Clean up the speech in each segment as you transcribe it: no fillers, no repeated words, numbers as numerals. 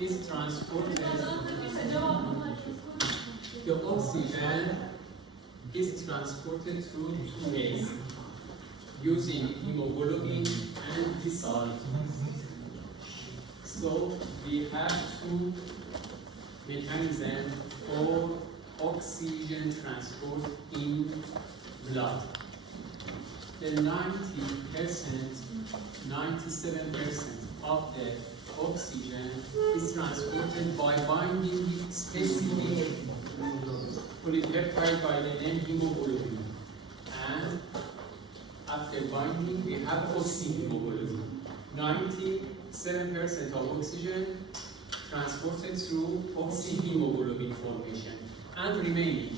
is transported, the oxygen is transported through two ways, using hemoglobin and dissolved. So we have two mechanisms for oxygen transport in blood. The 97% of the oxygen is transported by binding with specific polypeptide by the name hemoglobin. And after binding, we have oxyhemoglobin. 97% of oxygen transported through oxyhemoglobin formation. And remaining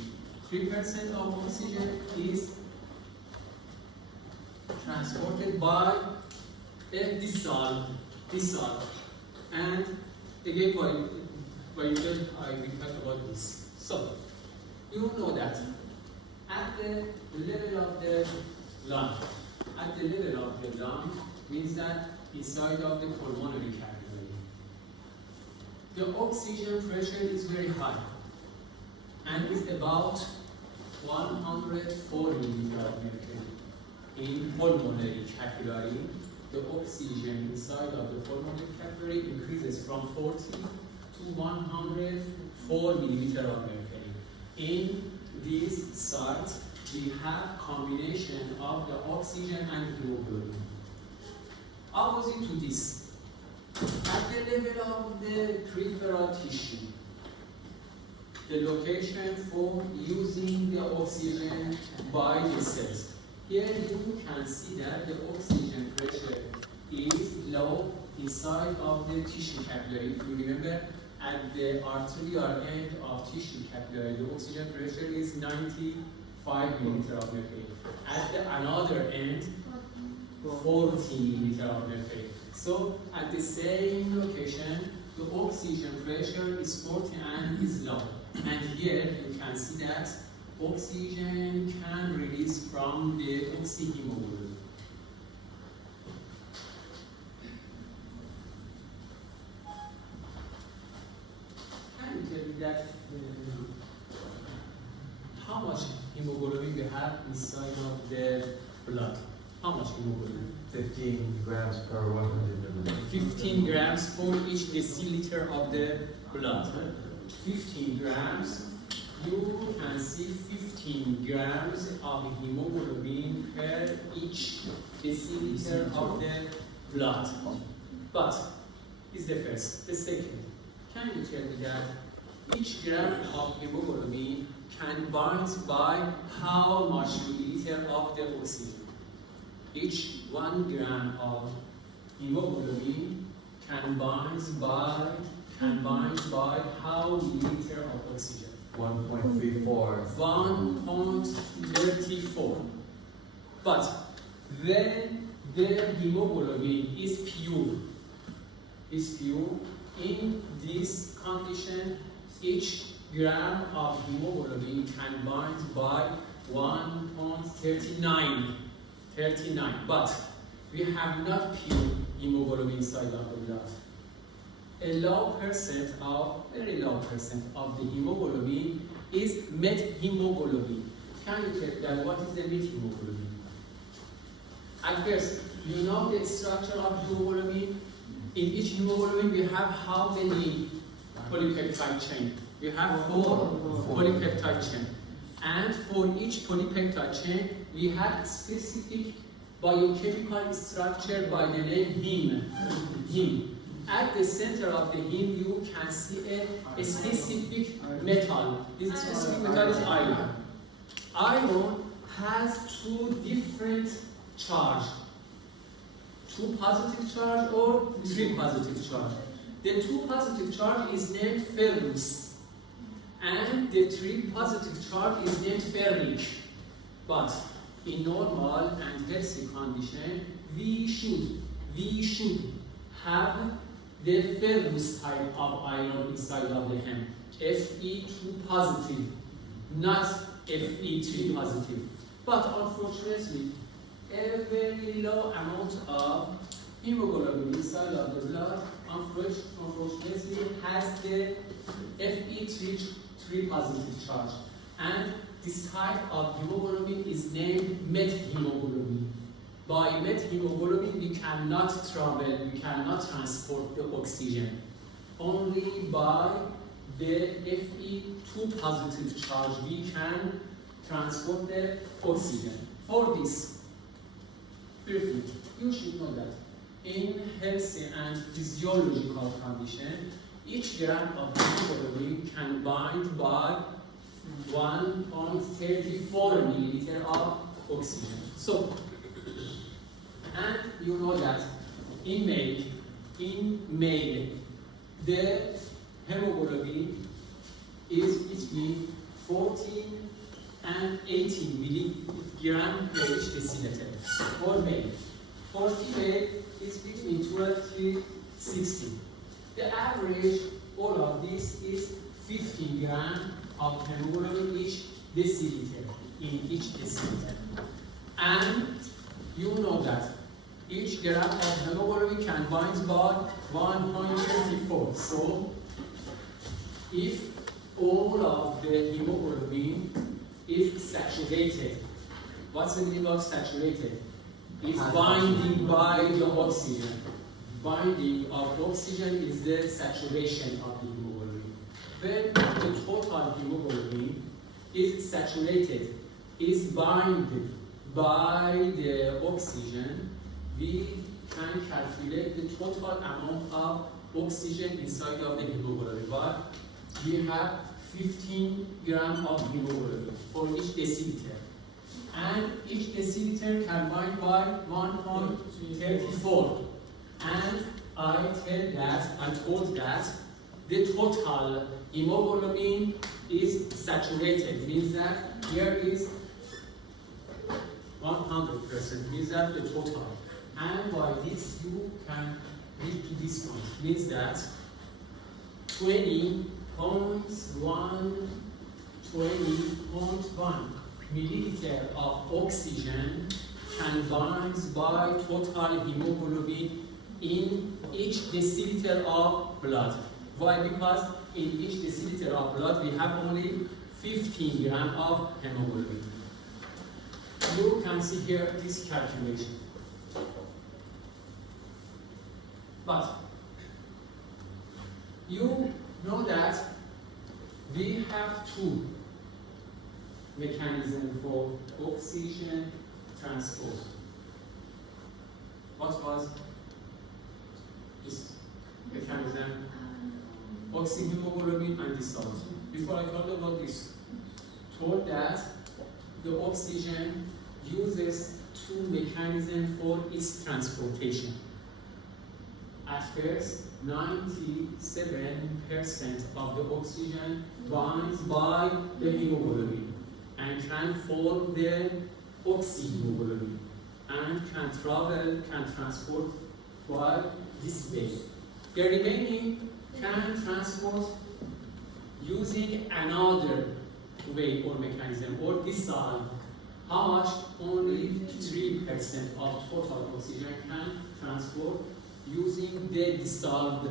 3% of oxygen is transported by a dissolved. And again, by I will talk about this. So, you know that at the level of the lung, means that inside of the pulmonary capillary, the oxygen pressure is very high and is about 104 millimeters in pulmonary capillary. The oxygen inside of the pulmonary capillary increases from 40 to 104 millimeters of mercury. In this site, we have combination of the oxygen and hemoglobin. Opposite to this, at the level of the peripheral tissue, the location for using the oxygen by the cells. Here you can see that the oxygen pressure is low inside of the tissue capillary. If you remember, at the arterial end of tissue capillary, the oxygen pressure is 95 millimeters of mercury. At the another end, 40 millimeters of mercury. So at the same location, the oxygen pressure is 40 and is low. And here you can see that oxygen can release from the oxyhemoglobin. Can you tell me that how much hemoglobin we have inside of the blood? How much hemoglobin? 15 grams per 100 milliliters. 15 grams for each deciliter of the blood. 15 grams. You can see 15 grams of hemoglobin per each deciliter of the blood. But is the first. The second, can you tell me that each gram of hemoglobin can bind by how much milliliter of the oxygen? Each 1 gram of hemoglobin can bind by how milliliter of oxygen? 1.34. 1.34. But when the hemoglobin is pure, in this condition, each gram of hemoglobin can bind by 1.39. But we have not pure hemoglobin inside of the blood. A very low percent of the hemoglobin is methemoglobin. Can you tell that what is the methemoglobin? At first, you know the structure of hemoglobin. In each hemoglobin, we have how many polypeptide chain? We have 4 polypeptide chain. And for each polypeptide chain, we have specific biochemical structure by the name heme. At the center of the heme, you can see a specific metal. This specific metal is iron. Iron has 2 different charges. 2 positive charge or 3 positive charge. The 2 positive charge is named ferrous, and the 3 positive charge is named ferric. But in normal and healthy condition, we should have the ferrous type of iron inside of the heme, Fe2 positive, not Fe3 positive. But unfortunately, a very low amount of hemoglobin inside of the blood, unfortunately, has the Fe3 positive charge. And this type of hemoglobin is named methemoglobin. By methemoglobin, we cannot travel, we cannot transport the oxygen. Only by the Fe2 positive charge we can transport the oxygen. For this, briefly, you should know that in healthy and physiological condition, each gram of hemoglobin can bind by 1.34 milliliter of oxygen. So, and you know that in male, the hemoglobin is between 14 and 18 milligram per each deciliter for male. For female, it's between 12 to 16. The average, all of this is 15 grams of hemoglobin each deciliter, in each deciliter. And you know that each gram of hemoglobin can bind by 1.34. So, if all of the hemoglobin is saturated, what's the meaning of saturated? It's binding by the oxygen. Binding of oxygen is the saturation of the hemoglobin. When the total hemoglobin is saturated, is bound by the oxygen, we can calculate the total amount of oxygen inside of the hemoglobin. But we have 15 grams of hemoglobin for each deciliter. And each deciliter can bind by 1.34. And I told that the total hemoglobin is saturated, means that here is 100%, means that the total. And by this you can reach to this point, means that 20.1 milliliter of oxygen can bind by total hemoglobin in each deciliter of blood. Why? Because in each deciliter of blood we have only 15 grams of hemoglobin. You can see here this calculation. But you know that we have two mechanisms for oxygen transport. What was this mechanism? Oxyhemoglobin and distance. Before I talk about this, told that the oxygen uses two mechanisms for its transportation. At first, 97% of the oxygen binds by the hemoglobin and can form the oxyhemoglobin and can travel, can transport by this way. The remaining can transport using another way or mechanism or dissolve. How much? Only 3% of total oxygen can transport using the dissolved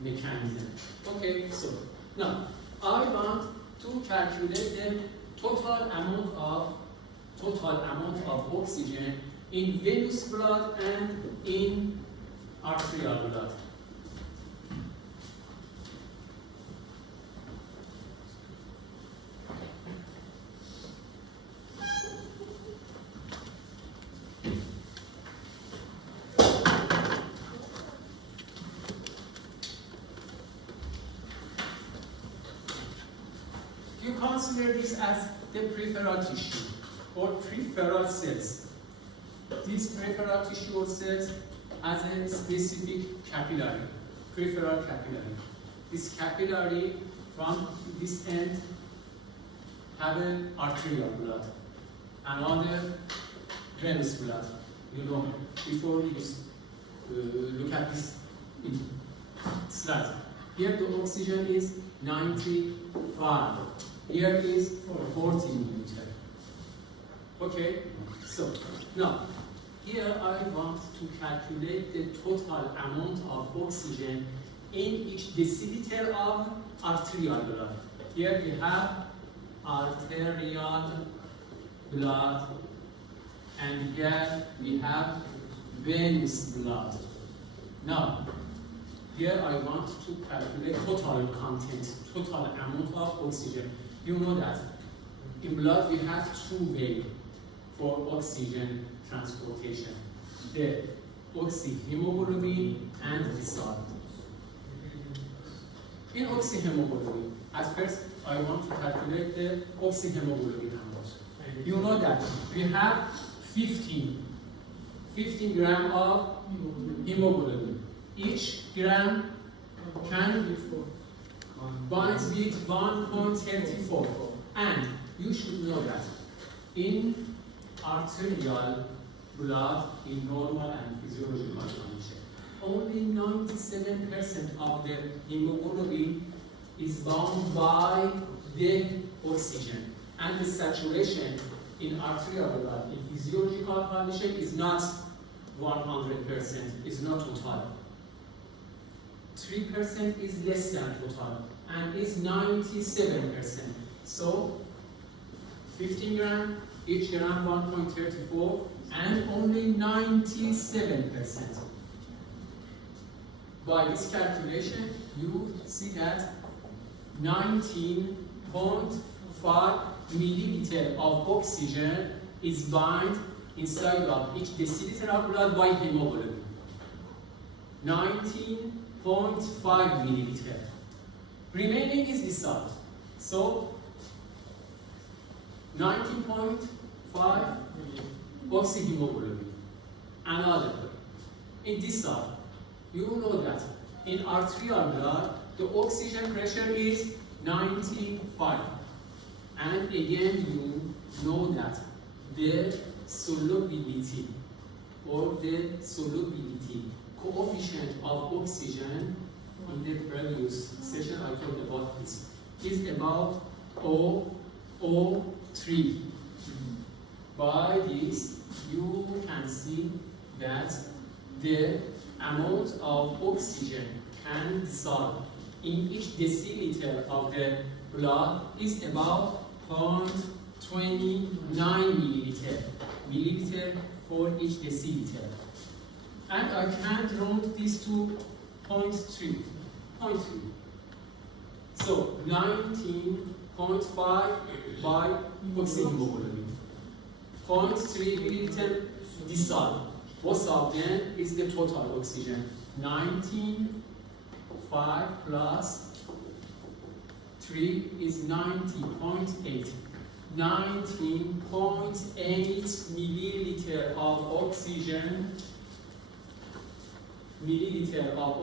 mechanism. Okay, so now I want to calculate the total amount of oxygen in venous blood and in arterial blood. You consider this as the peripheral tissue or peripheral cells. These peripheral tissue or cells has a specific capillary, peripheral capillary. This capillary from this end have an arterial blood, another venous blood. You know, before you look at this slide. Here the oxygen is 95. Here is 40 milliliter. Okay, so now here I want to calculate the total amount of oxygen in each deciliter of arterial blood. Here we have arterial blood, and here we have venous blood. Now, here I want to calculate total content, total amount of oxygen. You know that in blood we have two ways for oxygen transportation: the oxyhemoglobin and the salt. In oxyhemoglobin, at first I want to calculate the oxyhemoglobin amount. You know that we have 15 gram of hemoglobin. Each gram can binds with 1.34, and you should know that in arterial blood, in normal and physiological condition, only 97% of the hemoglobin is bound by the oxygen, and the saturation in arterial blood in physiological condition is not 100%, is not total. 3% is less than total, and is 97%. So 15 gram, each gram 1.34, and only 97%. By this calculation, you see that 19.5 milliliter of oxygen is bound inside of each deciliter of blood by hemoglobin. 19.5 milliliter. Remaining is dissolved. So 19.5 oxyhemoglobin. Another. In dissolved, you know that in arterial blood the oxygen pressure is 95. And again, you know that the solubility coefficient of oxygen in the previous session I talked about this is about 0.03. By this, you can see that the amount of oxygen can dissolve in each deciliter of the blood is about 0.29 milliliter for each deciliter. And I can round this to 0.3. So 19.5 by oxyhemoglobin. 0.3 milliliter dissolved. Both of them is the total oxygen. 19.5 plus 3 is 90.8. 19.8 milliliter of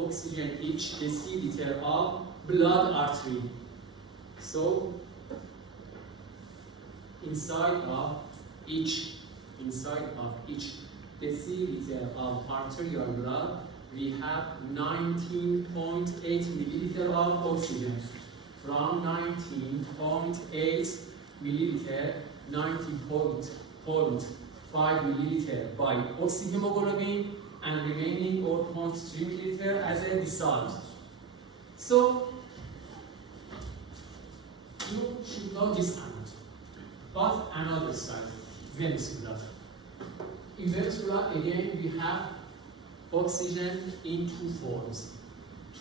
oxygen each deciliter of blood artery. So inside of each deciliter of arterial blood, we have 19.8 milliliter of oxygen. From 19.8 milliliter, 90.5 milliliter by oxyhemoglobin, and remaining 0.3 milliliter as a dissolved. So you should know this amount. But another side, venous blood. In venous blood, again, we have oxygen in two forms.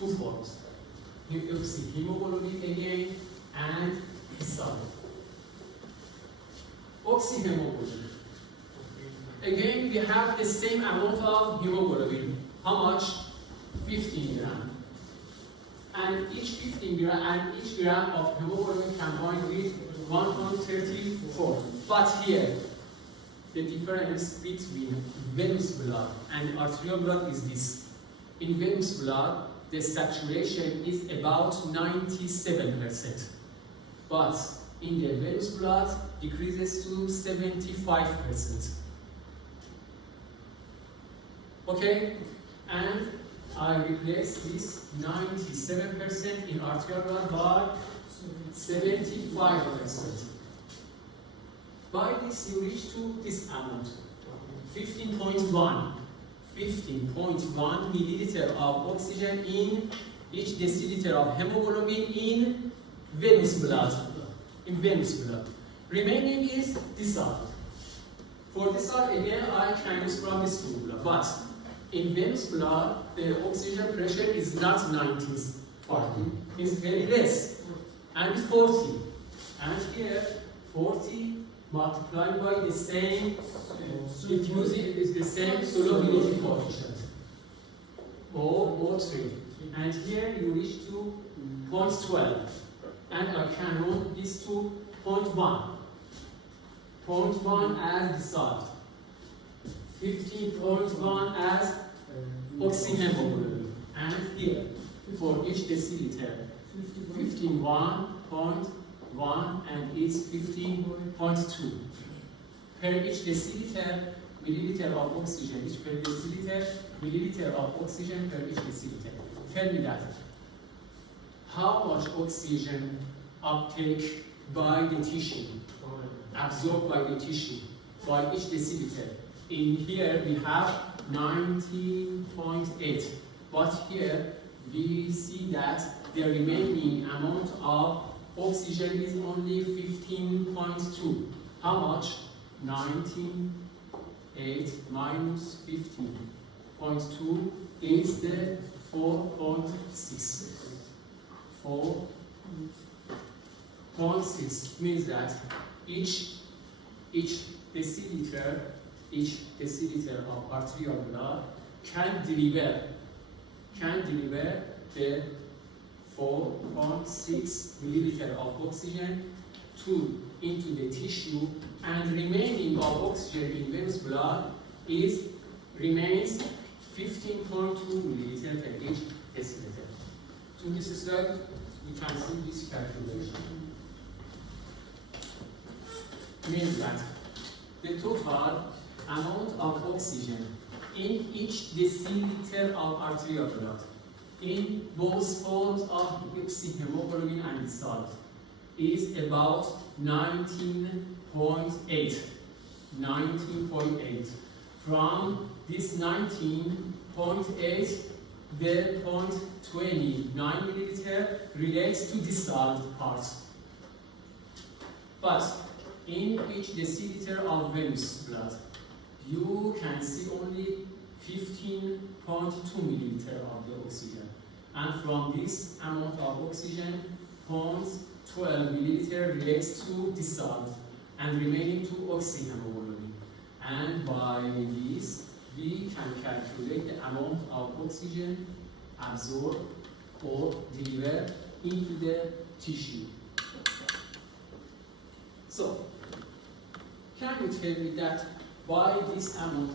Oxyhemoglobin again and dissolved. Oxyhemoglobin. Again, we have the same amount of hemoglobin. How much? 15 gram. And each gram of hemoglobin combined with 1.34. But here, the difference between venous blood and arterial blood is this. In venous blood, the saturation is about 97%. But in the venous blood, decreases to 75%. Okay? And I replace this 97% in arterial blood by 75%. By this, you reach to this amount, 15.1 milliliter of oxygen in each deciliter of hemoglobin in venous blood. In venous blood. Remaining is dissolved. For dissolved, again, I can use from this formula. But in venous blood, the oxygen pressure is not 90 40. It's very less. And 40. And here, 40 multiplied by the same, it is the same solubility coefficient. O3. And here you reach to 0.12. And I can round this to 0.1. 0.1 as dissolved. 15.1 as oxyhemoglobin. And here, for each deciliter, 15.1 and it's 15.2. Per each deciliter, milliliter of oxygen, each per deciliter, milliliter of oxygen per each deciliter. Tell me that. How much oxygen uptake by the tissue, absorbed by the tissue, by each deciliter? In here we have 19.8, but here we see that the remaining amount of oxygen is only 15.2. How much? 19.8 minus 15.2 is the 4.6. 4.6 means that each deciliter of arterial blood can deliver the 4.6 milliliter of oxygen into the tissue, and remaining of oxygen in venous blood remains 15.2 milliliter per each deciliter. To this slide, we can see this calculation. Means that the total amount of oxygen in each deciliter of arterial blood in both forms of oxyhemoglobin and dissolved is about 19.8. 19.8. From this 19.8, the 0.29 milliliter relates to dissolved parts. But in each deciliter of venous blood, you can see only 15.2 milliliter of the oxygen. And from this amount of oxygen, 0.12 milliliter relates to dissolved and remaining to oxyhemoglobin. And by this, we can calculate the amount of oxygen absorbed or delivered into the tissue. So, can you tell me that by this amount,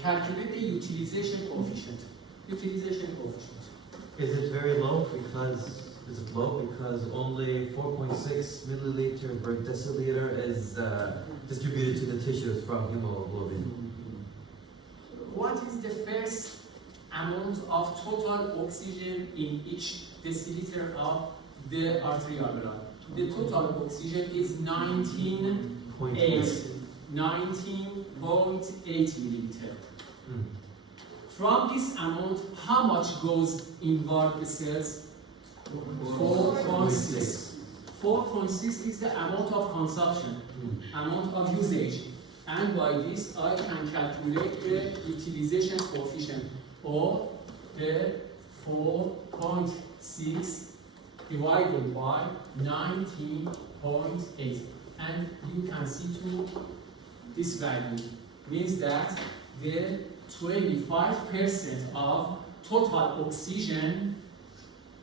calculate the utilization coefficient? Utilization coefficient. Is it very low because only 4.6 milliliter per deciliter is distributed to the tissues from hemoglobin? What is the first amount of total oxygen in each deciliter of the arterial blood? The total oxygen is 19.8 milliliter. From this amount, how much goes in blood cells? 4.6. 4.6 is the amount of consumption, amount of usage. And by this, I can calculate the utilization coefficient, or the 4.6 divided by 19.8. And you can see to this value means that the 25% of total oxygen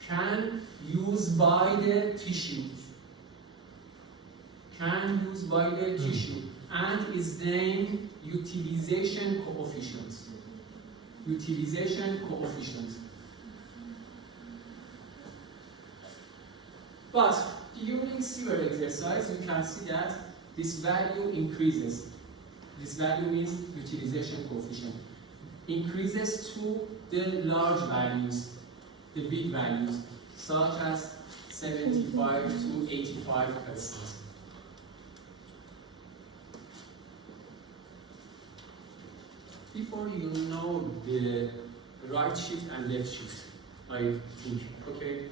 can use by the tissue. And is named utilization coefficient. Utilization coefficient. But during severe exercise, you can see that this value increases. This value means utilization coefficient. Increases to the large values, the big values, such as 75 to 85%. Before you know the right shift and left shift, I think. Okay.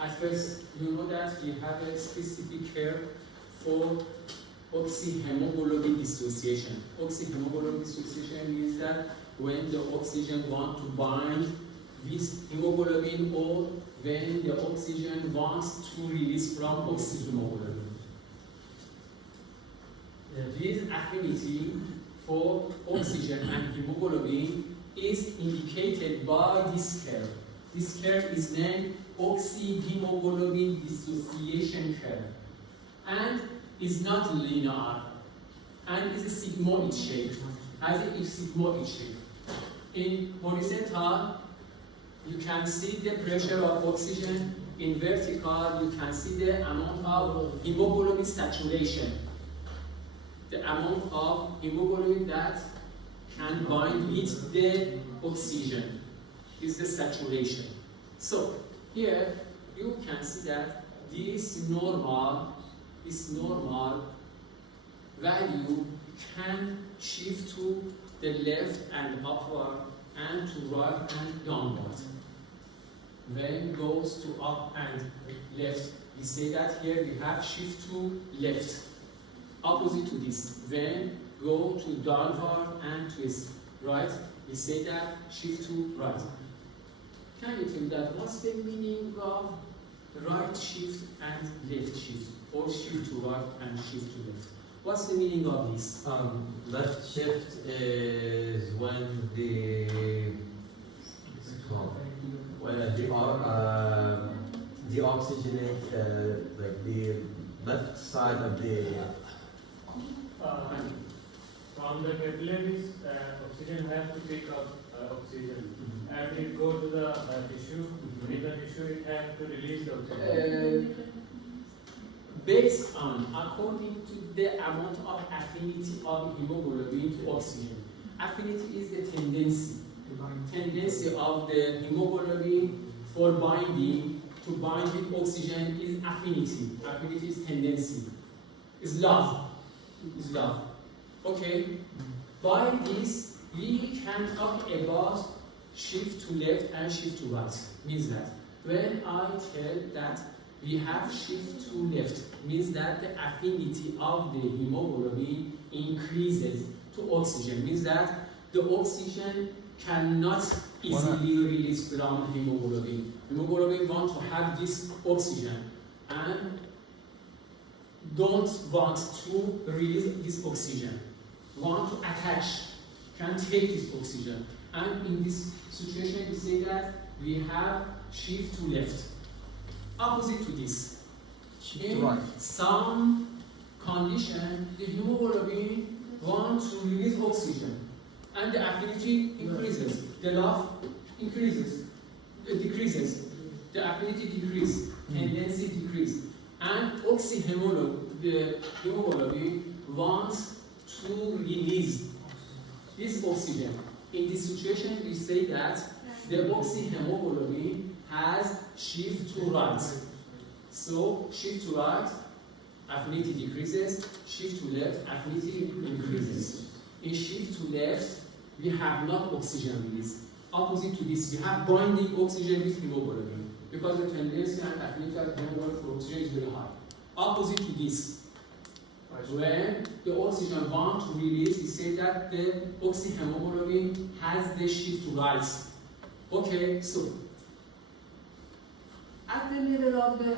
At first, you know that we have a specific care for oxyhemoglobin dissociation. Oxyhemoglobin dissociation means that when the oxygen wants to bind with hemoglobin or when the oxygen wants to release from oxyhemoglobin. This affinity for oxygen and hemoglobin is indicated by this curve. This curve is named oxyhemoglobin dissociation curve and is not linear and is a sigmoid shape, has a sigmoid shape. In horizontal, you can see the pressure of oxygen. In vertical, you can see the amount of hemoglobin saturation. The amount of hemoglobin that can bind with the oxygen is the saturation. So here you can see that this normal value can shift to the left and upward and to right and downward. When it goes to up and left, we say that here we have shift to left. Opposite to this, when go to downward and twist right, we say that shift to right. Can you tell that what's the meaning of right shift and left shift, or shift to right and shift to left? What's the meaning of this? Left shift is when the oxygenate, like the left side of the from the capillaries, oxygen has to pick up oxygen, and it go to the tissue. In the tissue, it has to release the oxygen. Based on, according to the amount of affinity of hemoglobin to oxygen. Affinity is the tendency of the hemoglobin for binding to bind with oxygen is affinity. Affinity is tendency. Is love. Is love. Okay? By this, we can talk about shift to left and shift to right. Means that when I tell that we have shift to left, means that the affinity of the hemoglobin increases to oxygen. Means that the oxygen cannot easily release from hemoglobin. Hemoglobin wants to have this oxygen and don't want to release this oxygen. Want to attach, can take this oxygen. And in this situation, we say that we have shift to left. Opposite to this. In some condition, the hemoglobin wants to release oxygen, and the affinity increases. The love increases, decreases. The affinity decreases, tendency decreases, and the hemoglobin wants to release this oxygen. In this situation, we say that the oxyhemoglobin has shift to right. So shift to right, affinity decreases. Shift to left, affinity increases. In shift to left, we have not oxygen release. Opposite to this, we have binding oxygen with hemoglobin because the tendency and affinity of hemoglobin for oxygen is very high. Opposite to this, when the oxygen wants to release, we say that the oxyhemoglobin has the shift to right. Okay, so at the level of the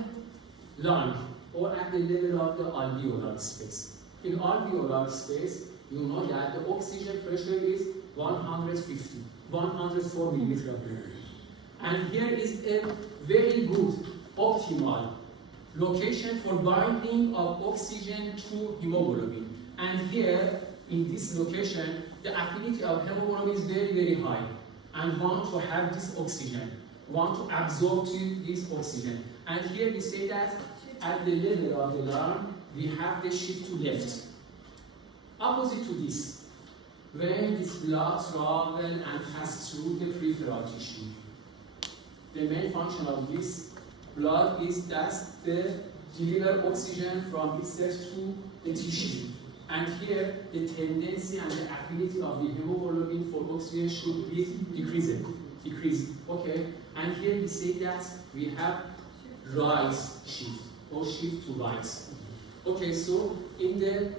lung or at the level of the alveolar space. In alveolar space, you know that the oxygen pressure is 104 millimeters of mercury. And here is a very good, optimal location for binding of oxygen to hemoglobin. And here, in this location, the affinity of hemoglobin is very, very high and want to have this oxygen, want to absorb this oxygen. And here we say that at the level of the lung, we have the shift to left. Opposite to this, when this blood travels and passes through the peripheral tissue, the main function of this blood is that the deliver oxygen from itself to the tissue. And here, the tendency and the affinity of the hemoglobin for oxygen should be decreased. Okay? And And here we say that we have right shift or shift to right. Okay, so in the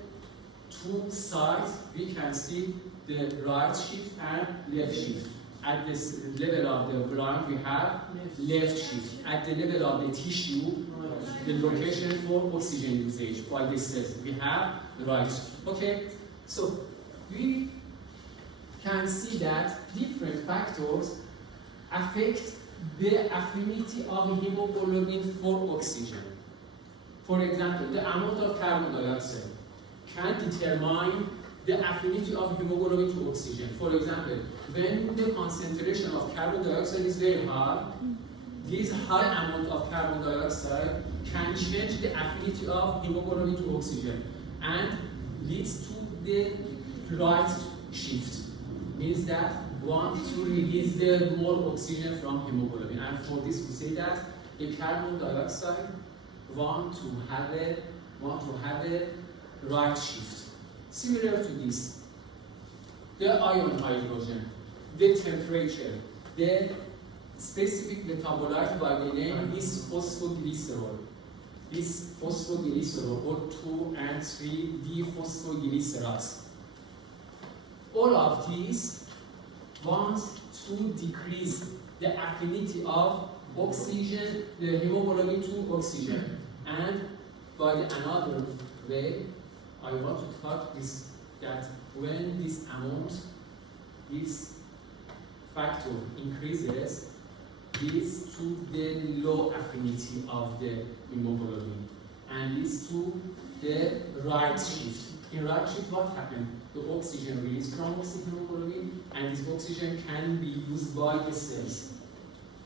two sides we can see the right shift and left shift. At this level of the brain we have left shift. At the level of the tissue, the location for oxygen usage by the cells, we have right shift. Okay, so we can see that different factors affect the affinity of hemoglobin for oxygen. For example, the amount of carbon dioxide can determine the affinity of hemoglobin to oxygen. For example, when the concentration of carbon dioxide is very high, this high amount of carbon dioxide can change the affinity of hemoglobin to oxygen and leads to the right shift. Means that want to release the more oxygen from hemoglobin, and for this we say that the carbon dioxide want to have a right shift. Similar to this, the ion hydrogen, the temperature, the specific metabolite by the name is phosphoglycerol. This phosphoglycerol or 2 and 3 D-phosphoglycerols. All of these want to decrease the affinity of oxygen, the hemoglobin to oxygen. And by another way, I want to talk is that when this amount, this factor increases, leads to the low affinity of the hemoglobin and leads to the right shift. In right shift, what happened? The oxygen released from hemoglobin, and this oxygen can be used by the cells.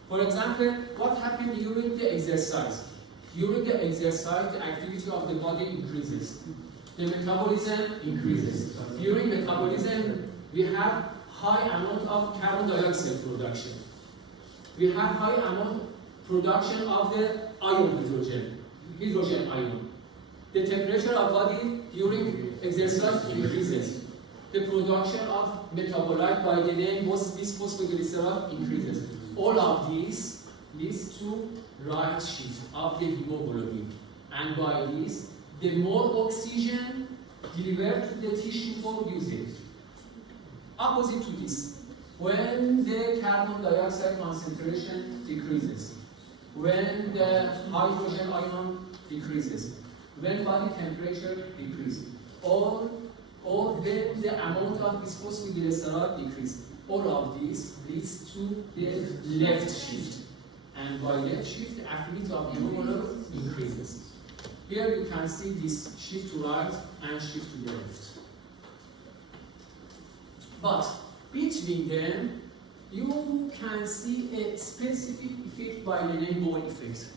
For example, what happened during the exercise? During the exercise, the activity of the body increases. The metabolism increases. During metabolism, we have high amount of carbon dioxide production. We have high amount production of the hydrogen ion. The temperature of body during exercise increases. The production of metabolite by the name bisphosphoglycerol increases. All of these leads to right shift of the hemoglobin, and by this, the more oxygen delivered to the tissue for usage. Opposite to this, when the carbon dioxide concentration decreases, when the hydrogen ion decreases, when body temperature decreases, or when the amount of bisphosphoglycerol decreases, all of this leads to the left shift. And by left shift, the affinity of hemoglobin increases. Here you can see this shift to right and shift to the left. But between them, you can see a specific effect by the name Bohr effect.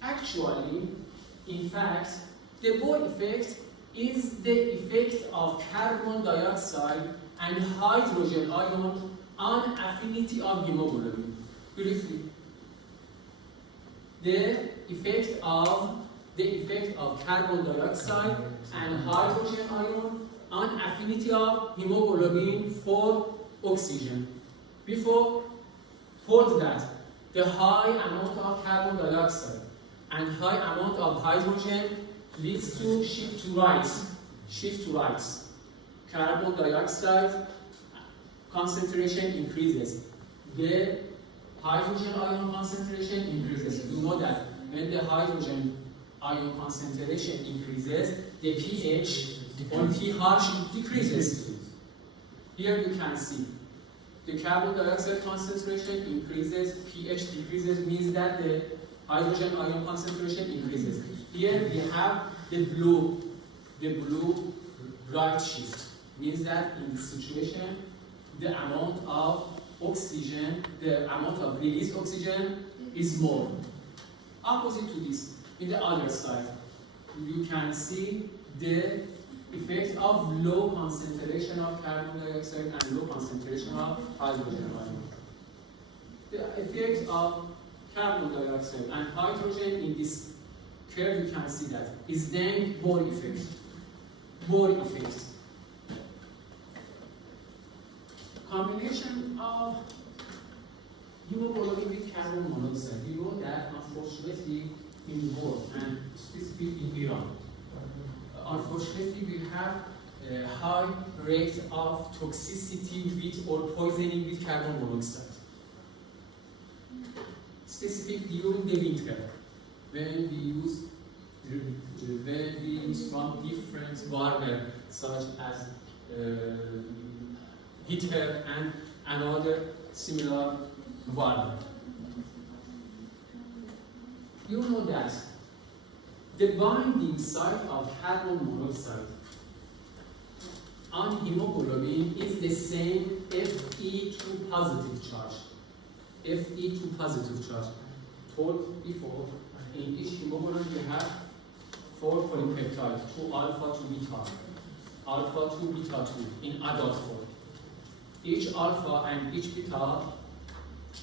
Actually, in fact, the Bohr effect is the effect of carbon dioxide and hydrogen ion on affinity of hemoglobin. Briefly, the effect of carbon dioxide and hydrogen ion on affinity of hemoglobin for oxygen. Before, told that the high amount of carbon dioxide and high amount of hydrogen leads to shift to right. Carbon dioxide concentration increases. The hydrogen ion concentration increases. You know that when the hydrogen ion concentration increases, the pH or pH decreases. Here you can see the carbon dioxide concentration increases, pH decreases, means that the hydrogen ion concentration increases. Here we have the blue right shift, means that in this situation the amount of oxygen, the amount of released oxygen is more. Opposite to this, in the other side, you can see the effect of low concentration of carbon dioxide and low concentration of hydrogen ion. The effect of carbon dioxide and hydrogen in this curve, you can see that, is named Bohr effect. Bohr effect. Combination of hemoglobin with carbon monoxide. We know that unfortunately in war and specifically in Iran, unfortunately we have a high rate of toxicity with or poisoning with carbon monoxide. Specifically during the winter, when we use from different warmer such as heater and another similar warmer. You know that the binding site of carbon monoxide on hemoglobin is the same Fe2 positive charge. Fe2 positive charge. Told before, in each hemoglobin you have 4 polypeptides, 2 alpha, 2 beta. Alpha 2, beta 2 in adult form. Each alpha and each beta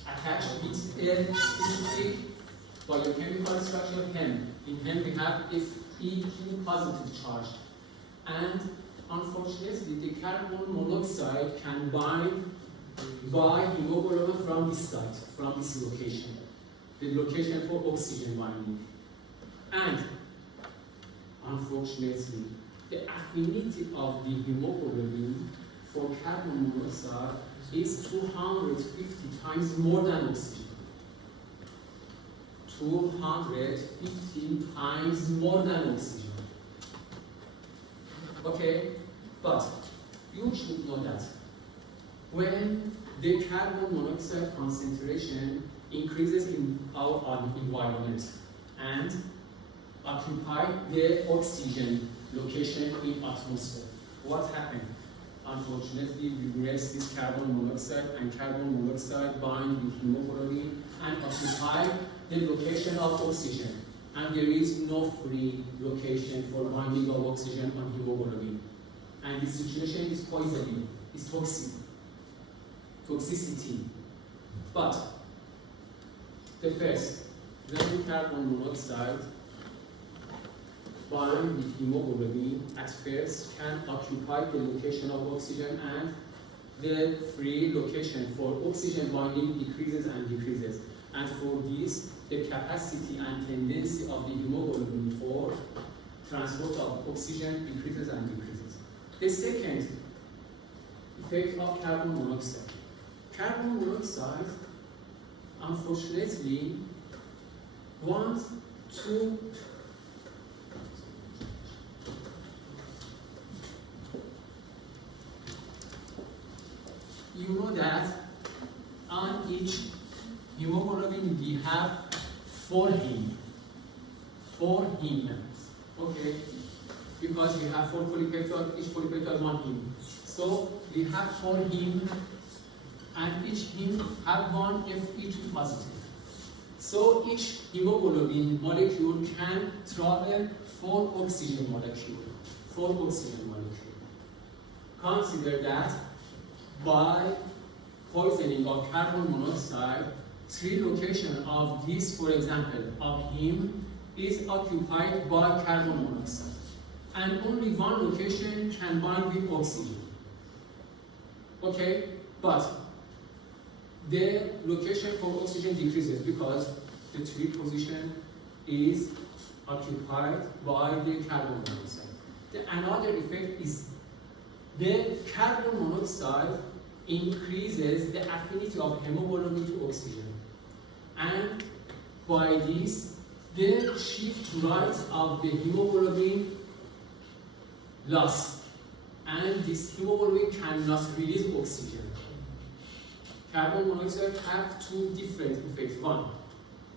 attached with a specific biochemical structure hem. In hem we have a Fe2 positive charge. And unfortunately the carbon monoxide can bind by hemoglobin from this site, from this location. The location for oxygen binding. And unfortunately, the affinity of the hemoglobin for carbon monoxide is 250 times more than oxygen. 215 times more than oxygen. Okay, but you should know that when the carbon monoxide concentration increases in our environment and occupy the oxygen location in atmosphere, what happened? Unfortunately, we rest this carbon monoxide and carbon monoxide bind with hemoglobin and occupy the location of oxygen. And there is no free location for binding of oxygen on hemoglobin. And this situation is poisoning, is toxic, toxicity. But the first, when carbon monoxide bind with hemoglobin at first can occupy the location of oxygen, and the free location for oxygen binding decreases and decreases. And for this, the capacity and tendency of the hemoglobin for transport of oxygen increases and decreases. The second effect of carbon monoxide. Carbon monoxide, unfortunately, wants to you know that on each hemoglobin we have 4 heme. 4 heme. Okay? Because we have 4 polypeptides, each polypeptide 1 heme. So we have 4 heme and each heme have 1 Fe2 positive. So each hemoglobin molecule can travel 4 oxygen molecules. 4 oxygen molecules. Consider that by poisoning of carbon monoxide, 3 locations of this, for example, of heme is occupied by carbon monoxide. And only 1 location can bind with oxygen. Okay? But the location for oxygen decreases because the 3 position is occupied by the carbon monoxide. Another effect is the carbon monoxide increases the affinity of hemoglobin to oxygen. And by this, the shift right of the hemoglobin loss. And this hemoglobin cannot release oxygen. Carbon monoxide have 2 different effects. 1,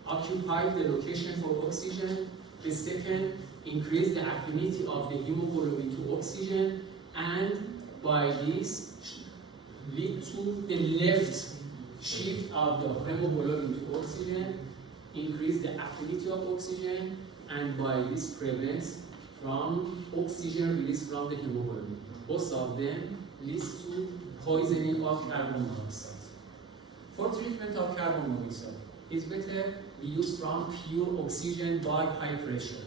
occupy the location for oxygen. The second, increase the affinity of the hemoglobin to oxygen. And by this, lead to the left shift of the hemoglobin to oxygen, increase the affinity of oxygen, and by this prevents from oxygen release from the hemoglobin. Both of them leads to poisoning of carbon monoxide. For treatment of carbon monoxide, it's better we use from pure oxygen by high pressure.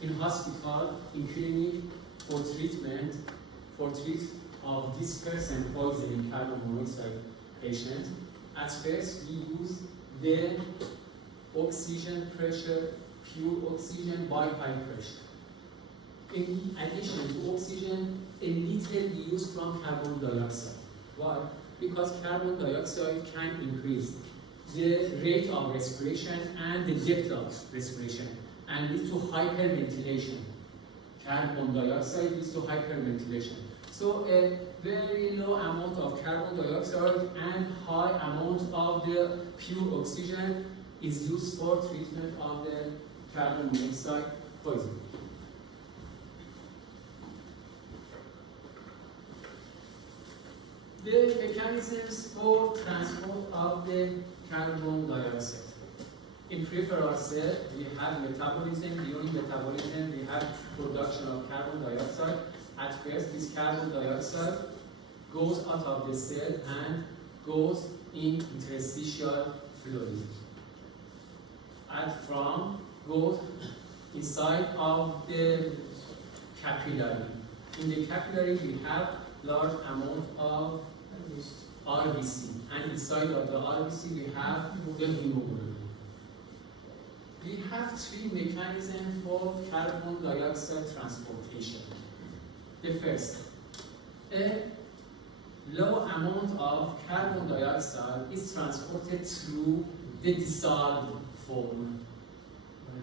In hospital, in clinic, for treatment of this person poisoning carbon monoxide patient, at first we use the oxygen pressure, pure oxygen by high pressure. In addition to oxygen, a little we use from carbon dioxide. Why? Because carbon dioxide can increase the rate of respiration and the depth of respiration and lead to hyperventilation. Carbon dioxide leads to hyperventilation. So a very low amount of carbon dioxide and high amount of the pure oxygen is used for treatment of the carbon monoxide poisoning. The mechanisms for transport of the carbon dioxide. In peripheral cell, we have metabolism. During metabolism, we have production of carbon dioxide. At first, this carbon dioxide goes out of the cell and goes in interstitial fluid. And goes inside of the capillary. In the capillary, we have large amount of RBC, and inside of the RBC we have the hemoglobin. We have three mechanisms for carbon dioxide transportation. The first, a low amount of carbon dioxide is transported through the dissolved form.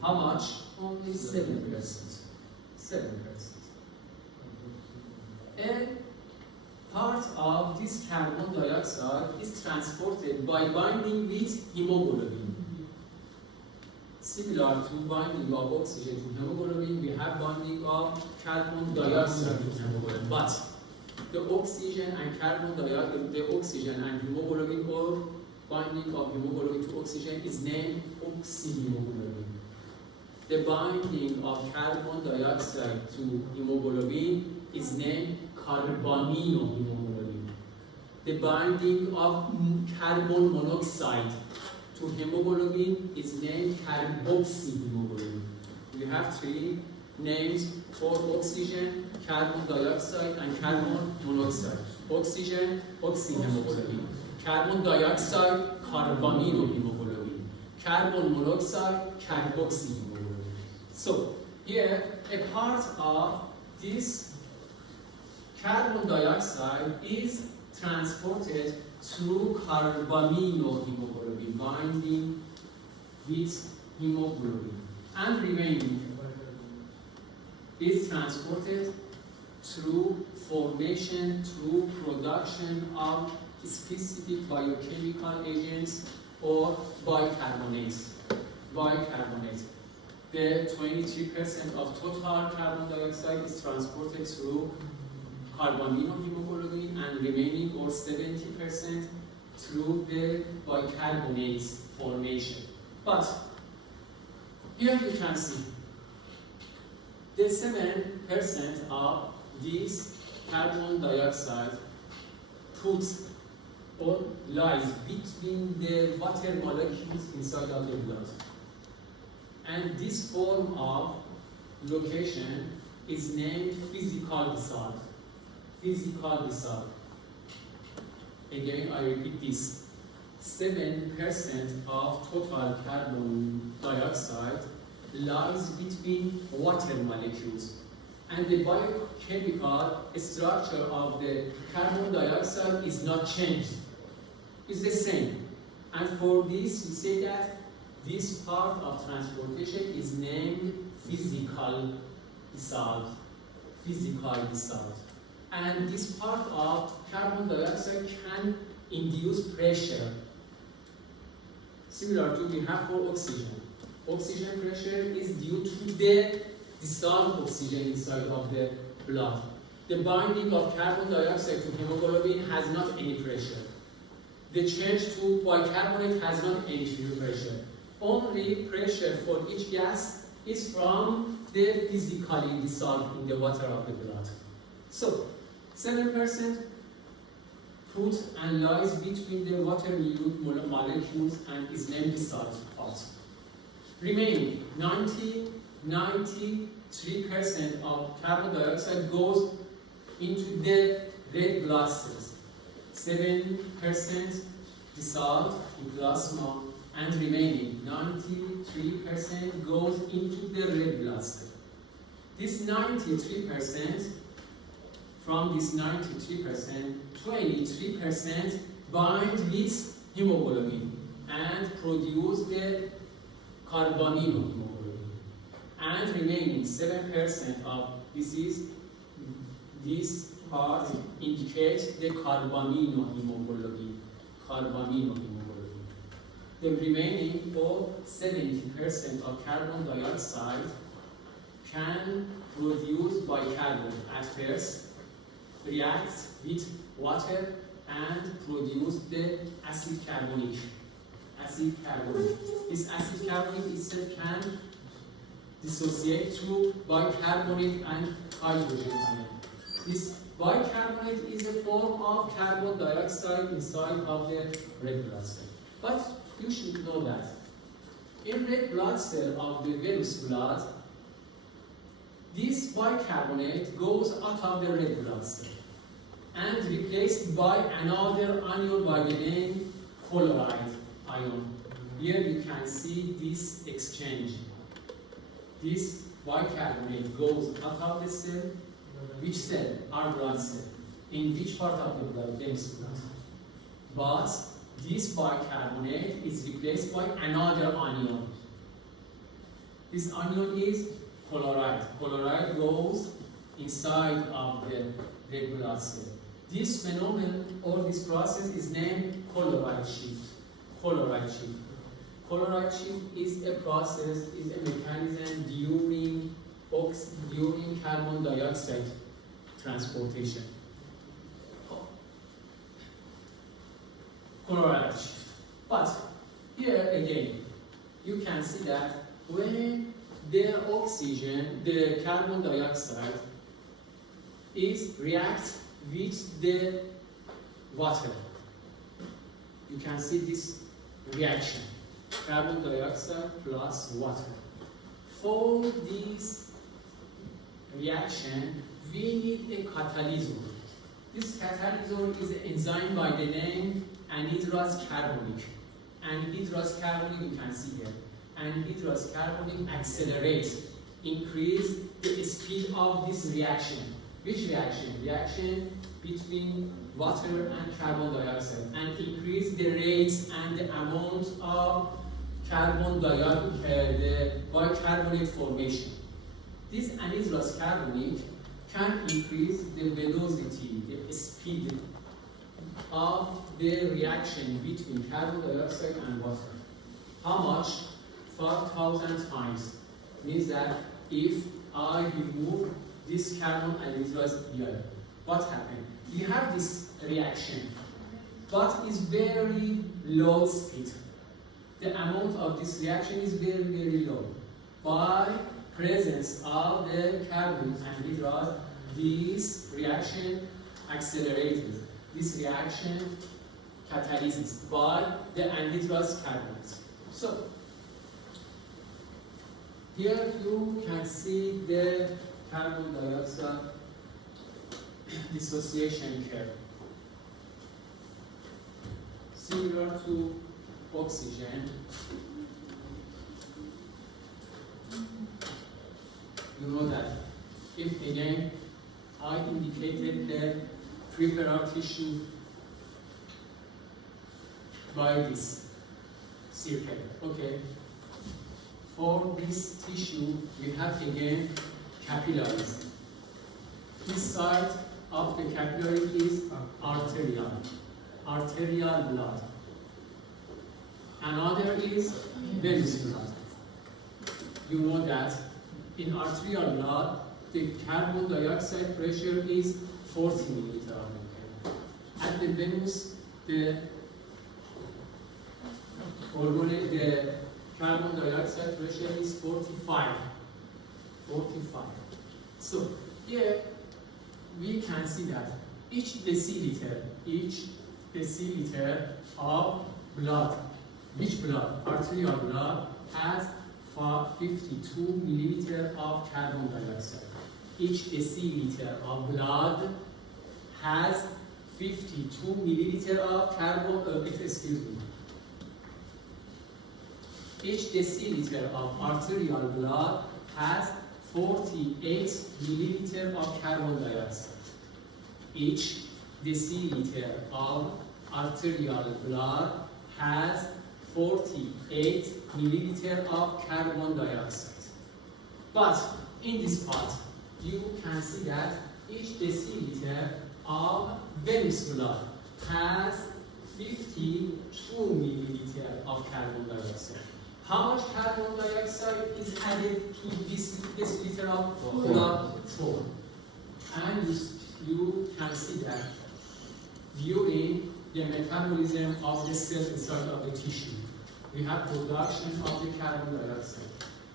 How much? Only 7%. 7%. A part of this carbon dioxide is transported by binding with hemoglobin. Similar to binding of oxygen to hemoglobin, we have binding of carbon dioxide to hemoglobin. But the oxygen and carbon dioxide, the oxygen and hemoglobin, or binding of hemoglobin to oxygen is named oxyhemoglobin. The binding of carbon dioxide to hemoglobin is named carbaminohemoglobin. The binding of carbon monoxide to hemoglobin is named carboxyhemoglobin. We have three names for oxygen, carbon dioxide, and carbon monoxide. Oxygen, oxyhemoglobin. Carbon dioxide, carbaminohemoglobin. Carbon monoxide, carboxyhemoglobin. So, here, a part of this carbon dioxide is transported through carbaminohemoglobin, binding with hemoglobin, and remaining is transported through formation, through production of specific biochemical agents or bicarbonates. Bicarbonates. The 23% of total carbon dioxide is transported through carbaminohemoglobin, and remaining, or 70%, through the bicarbonates formation. But here you can see the 7% of this carbon dioxide puts or lies between the water molecules inside of the blood. And this form of location is named physical dissolve. Physical dissolve. Again, I repeat this. 7% of total carbon dioxide lies between water molecules. And the biochemical structure of the carbon dioxide is not changed. It's the same. And for this, we say that this part of transportation is named physical dissolve. Physical dissolve. And this part of carbon dioxide can induce pressure, similar to we have for oxygen. Oxygen pressure is due to the dissolved oxygen inside of the blood. The binding of carbon dioxide to hemoglobin has not any pressure. The change to bicarbonate has not any pressure. Only pressure for each gas is from the physically dissolved in the water of the blood. So, 7% puts and lies between the water molecules and is named dissolved part. Remaining 93% of carbon dioxide goes into the red blood cells. 7% dissolved in plasma, and remaining 93% goes into the red blood cell. This 93%, from this 93%, 23% bind with hemoglobin and produce the carbaminohemoglobin. And remaining 7% of this part indicates the carbaminohemoglobin. The remaining or 70% of carbon dioxide can produce bicarbonate at first, reacts with water and produce the acid carbonic. This acid carbonic itself can dissociate to bicarbonate and hydrogen ion. This bicarbonate is a form of carbon dioxide inside of the red blood cell. But you should know that in red blood cell of the venous blood, this bicarbonate goes out of the red blood cell and replaced by another ion by the name chloride ion. Here you can see this exchange. This bicarbonate goes out of the cell. Which cell? Our blood cell. In which part of the blood? Venous blood. But this bicarbonate is replaced by another anion. This anion is chloride. Chloride goes inside of the red blood cell. This phenomenon or this process is named chloride shift. Chloride shift. Chloride shift is a process, is a mechanism during carbon dioxide transportation. Chloride shift. But here again, you can see that when the oxygen, the carbon dioxide, reacts with the water, you can see this reaction, carbon dioxide plus water. For this reaction, we need a catalyst. This catalyst is an enzyme by the name anhydrous carbonic. Anhydrous carbonic, you can see here. Anhydrous carbonic accelerates, increase the speed of this reaction. Which reaction? Reaction between water and carbon dioxide, and increase the rates and the amount of carbon dioxide, the bicarbonate formation. This anhydrous carbonic can increase the velocity, the speed of the reaction between carbon dioxide and water. How much? 4,000 times. Means that if I remove this carbon anhydrous ion, what happens? You have this reaction, but it's very low speed. The amount of this reaction is very, very low. By presence of the carbon anhydrous, this reaction accelerated. This reaction catalyzes by the anhydrous carbonates. So, here you can see the carbon dioxide dissociation curve. Similar to oxygen, you know that if again I indicated the peripheral tissue by this circle, okay? For this tissue, we have again capillaries. This side of the capillary is arterial blood. Another is venous blood. You know that in arterial blood, the carbon dioxide pressure is 40 milliliter. At the venous, the carbon dioxide pressure is 45. So here we can see that each deciliter of blood, which blood? Arterial blood has 52 milliliter of carbon dioxide. Each deciliter of blood has 52 milliliter of carbon, excuse me. Each deciliter of arterial blood has 48 milliliter of carbon dioxide. Each deciliter of arterial blood has 48 milliliter of carbon dioxide. But in this part, you can see that each deciliter of venous blood has 52 milliliter of carbon dioxide. How much carbon dioxide is added to this deciliter of blood? 4. And you can see that during the metabolism of the cells inside of the tissue, we have production of the carbon dioxide.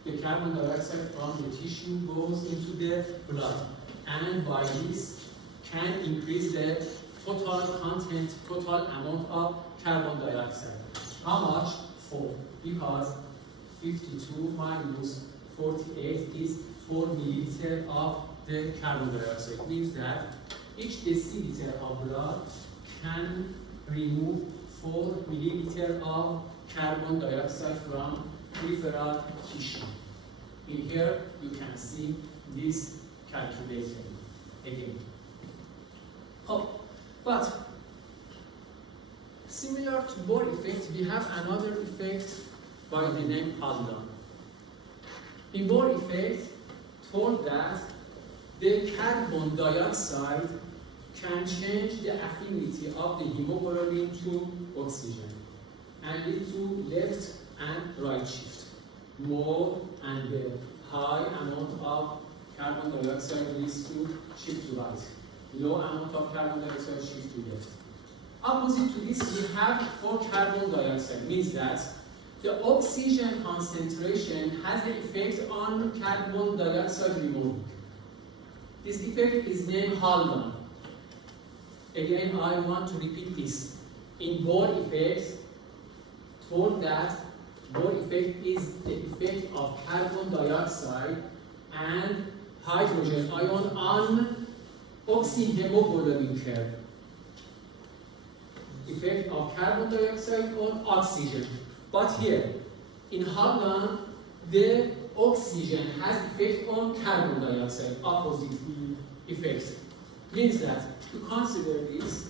The carbon dioxide from the tissue goes into the blood, and by this can increase the total content, total amount of carbon dioxide. How much? 4. Because 52 minus 48 is 4 milliliter of the carbon dioxide. It means that each deciliter of blood can remove 4 milliliter of carbon dioxide from peripheral tissue. In here, you can see this calculation again. Oh, but similar to Bohr effect, we have another effect by the name Haldane. In Bohr effect, told that the carbon dioxide can change the affinity of the hemoglobin to oxygen and lead to left and right shift. More and the high amount of carbon dioxide leads to shift to right. Low amount of carbon dioxide shift to left. Opposite to this, we have for carbon dioxide, means that the oxygen concentration has an effect on carbon dioxide removal. This effect is named Haldane. Again, I want to repeat this. In Bohr effect, told that Bohr effect is the effect of carbon dioxide and hydrogen ion on oxyhemoglobin curve. Effect of carbon dioxide on oxygen. But here, in Haldane, the oxygen has effect on carbon dioxide, opposite effects. Means that to consider this,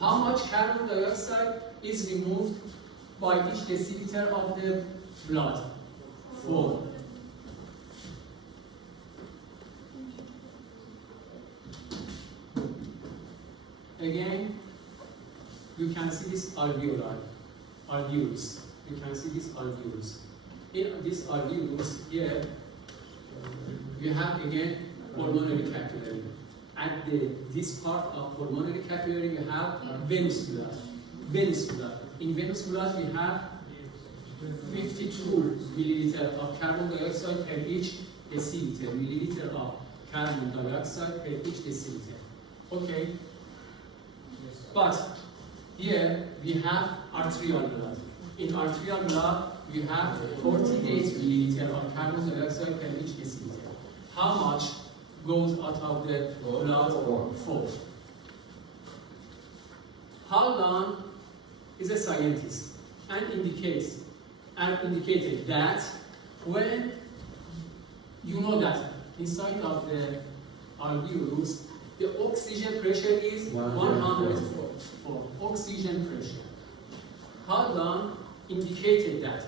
how much carbon dioxide is removed by each deciliter of the blood? 4. Again, you can see this alveoli, alveolus. You can see this alveolus. In this alveolus here, you have again pulmonary capillary. At this part of pulmonary capillary, you have venous blood. Venous blood. In venous blood, we have 52 milliliter of carbon dioxide per each deciliter. Milliliter of carbon dioxide per each deciliter. Okay. But here we have arterial blood. In arterial blood, we have 48 milliliter of carbon dioxide per each deciliter. How much goes out of the blood? 4. Haldane is a scientist and indicated that when you know that inside of the alveolus, the oxygen pressure is 104. Oxygen pressure. Haldane indicated that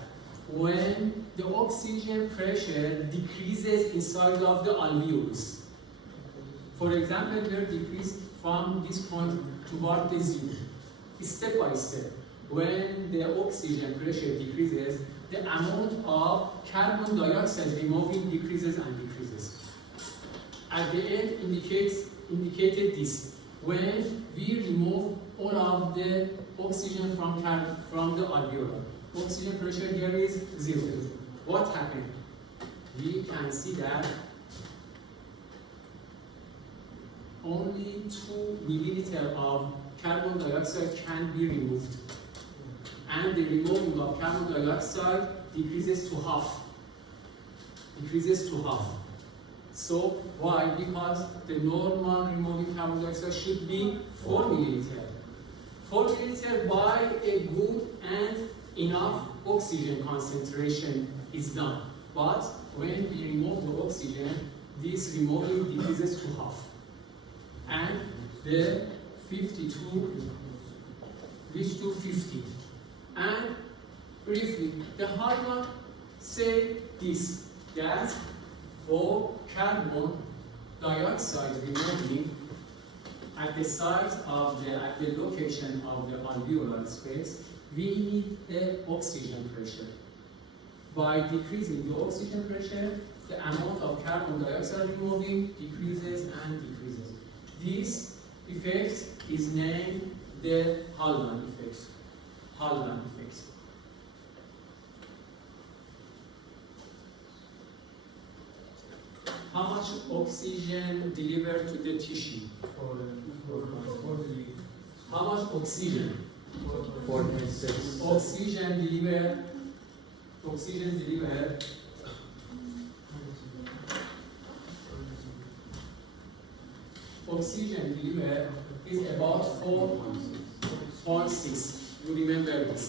when the oxygen pressure decreases inside of the alveolus, for example, here decrease from this point toward the zero, step by step. When the oxygen pressure decreases, the amount of carbon dioxide removing decreases and decreases. At the end, indicated this. When we remove all of the oxygen from the alveoli, oxygen pressure here is 0. What happened? We can see that only 2 milliliter of carbon dioxide can be removed. And the removing of carbon dioxide decreases to half. So why? Because the normal removing carbon dioxide should be 4 milliliter. 4 milliliter by a good and enough oxygen concentration is done. But when we remove the oxygen, this removing decreases to half. And the 52 reach to 50. And briefly, the Harman say this, that for carbon dioxide removing at the site of at the location of the alveolar space, we need the oxygen pressure. By decreasing the oxygen pressure, the amount of carbon dioxide removing decreases and decreases. This effect is named the Hallman effect. Hallman effect. How much oxygen delivered to the tissue? How much oxygen? 4.6. Oxygen delivered. Oxygen delivered is about 4.6. You remember this.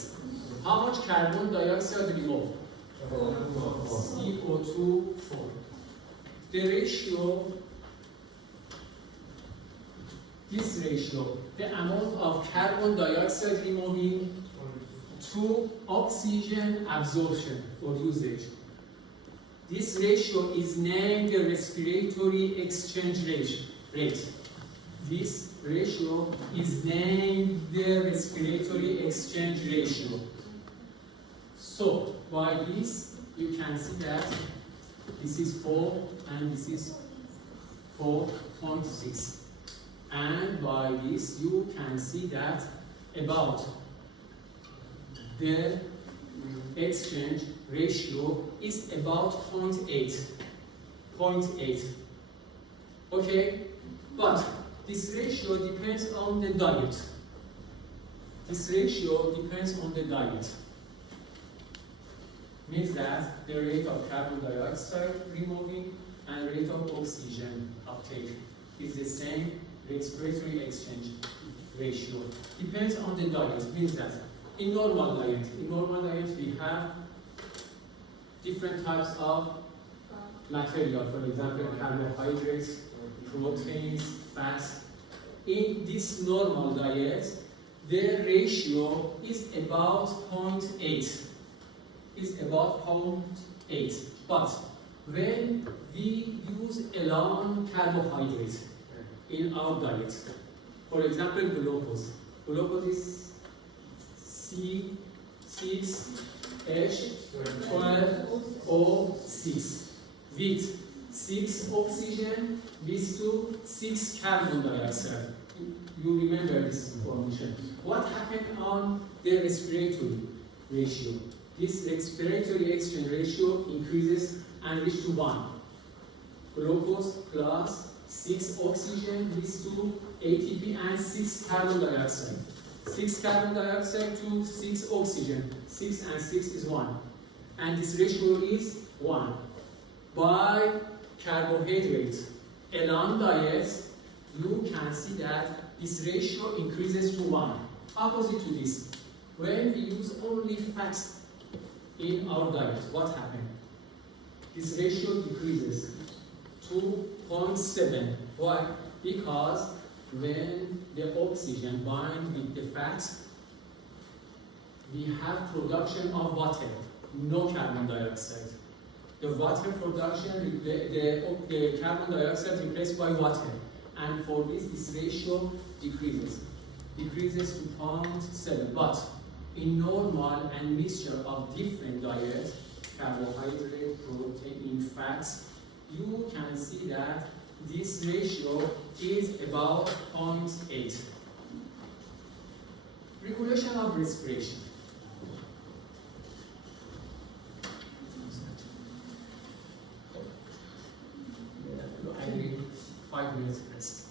How much carbon dioxide removed? CO2 4. The ratio, this ratio, the amount of carbon dioxide removing to oxygen absorption or usage. This ratio is named the respiratory exchange rate. This ratio is named the respiratory exchange ratio. So, by this, you can see that this is 4 and this is 4.6. And by this, you can see that about the exchange ratio is about 0.8. Okay? But this ratio depends on the diet. This ratio depends on the diet. Means that the rate of carbon dioxide removing and rate of oxygen uptake is the same respiratory exchange ratio. Depends on the diet. Means that in normal diet we have different types of material. For example, carbohydrates, proteins, fats. In this normal diet, the ratio is about 0.8. But when we use alone carbohydrates in our diet, for example, glucose is C6H12O6 with 6 oxygen leads to 6 carbon dioxide. You remember this information. What happened on the respiratory ratio? This respiratory exchange ratio increases and reaches to 1. Glucose plus 6 oxygen leads to ATP and 6 carbon dioxide. 6 carbon dioxide to 6 oxygen. 6 and 6 is 1. And this ratio is 1. By carbohydrates alone diet, you can see that this ratio increases to 1. Opposite to this, when we use only fats in our diet, what happened? This ratio decreases to 0.7. Why? Because when the oxygen binds with the fat, we have production of water, no carbon dioxide. The water production, the carbon dioxide replaced by water. And for this ratio decreases to 0.7. But in normal and mixture of different diets, carbohydrate, protein, fats, you can see that this ratio is about 0.8. Regulation of respiration. I need 5 minutes rest.